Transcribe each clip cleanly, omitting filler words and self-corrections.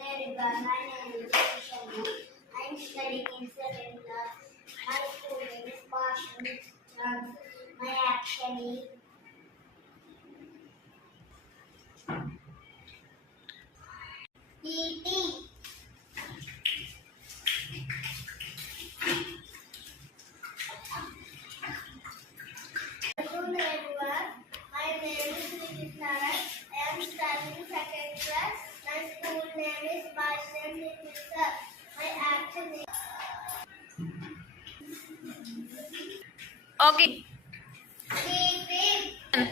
everyone. My name is Sharma. I am studying in second class. My school name is Basham Chand. My action is eating. Hello everyone. My name is Nikit Narak. I am studying second class. My school name is Basham Chand. My action is Okay. eating.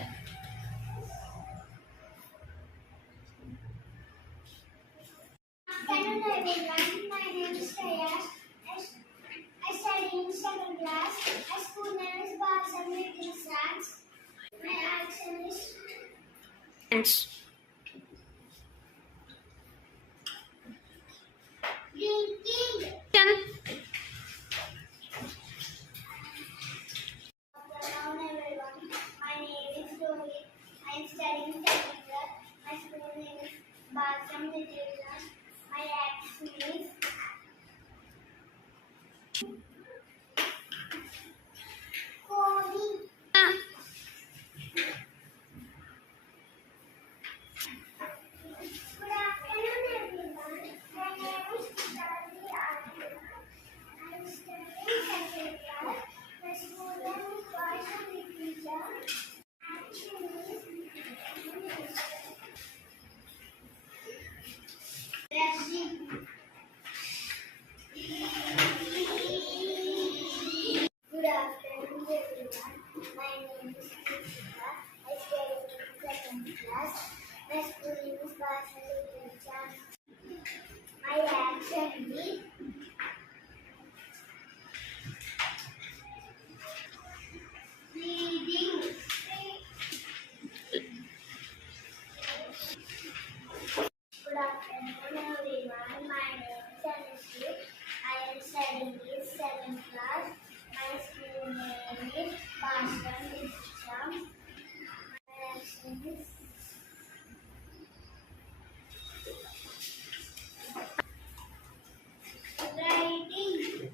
Hello everyone, my name is Shreyas. I study in second class. My school name is Basam Little Science. My action is Friends. drinking. Hello everyone, my name is Rohit. I am studying second class. My school name is Basam Little Science. My action is coding. Good afternoon, everyone. My name is Shirley Arya. I am studying second class. My school name is Vaisham Literature. Action is dressing. Good afternoon, everyone. My name is Krishna. I study in second class. My school name is Vaisham Literature. My action is reading. Good afternoon, everyone. My name is Anushree. I am studying in second class. My school name is Basham Literature. My action is writing.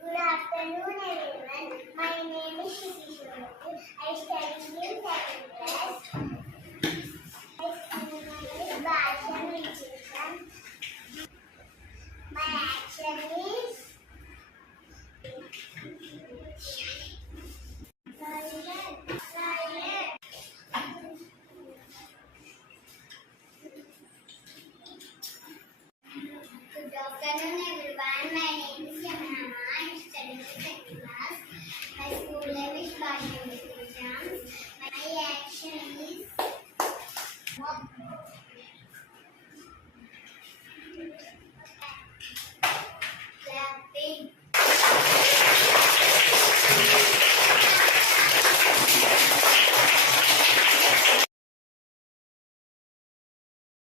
Good afternoon, everyone. My name is Shruti Shivamurthy. I study in second class. My school name is Basham Literature. My action is silent. Silent. Good afternoon, everyone. My name is Yamana. I am studying in second class. My school name is Basham Literature. My action is